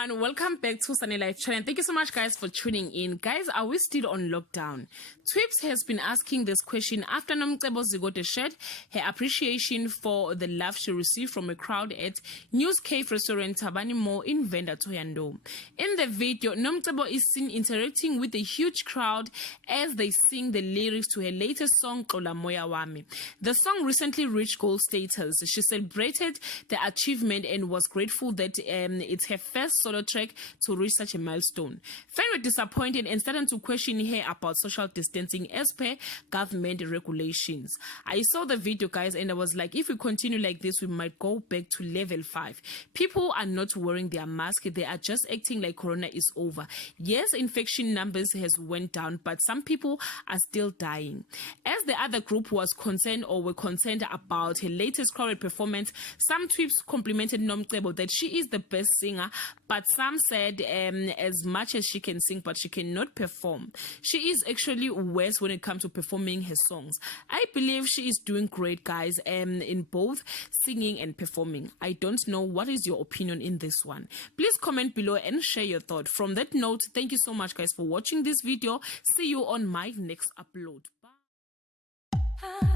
everyone, welcome back to Sunny Life channel. Thank you so much guys for tuning in. Guys, are we still on lockdown? Twips has been asking this question after Nomcebo shared her appreciation for the love she received from a crowd at News Cave restaurant Tabani Mall in Venda, Toyando. In the video, Nomcebo is seen interacting with a huge crowd as they sing the lyrics to her latest song, Xola Moya, wami. The song recently reached gold status. She celebrated the achievement and was grateful that it's her first solo track to reach such a milestone. Fans were disappointed and started to question her about social distancing as per government regulations. I saw the video, guys, and I was like, if we continue like this, we might go back to level 5. People are not wearing their mask. They are just acting like corona is over. Yes, infection numbers has went down, but some people are still dying. As the other group was concerned or were concerned about her latest crowded performance, some tweets complimented Nomcebo that she is the best singer, but some said as much as she can sing, but she cannot perform. She is actually worse when it comes to performing her songs. I believe she is doing great, guys, in both singing and performing. I don't know, what is your opinion in this one? Please comment below and share your thought. From that note, thank you so much guys for watching this video. See you on my next upload. Bye.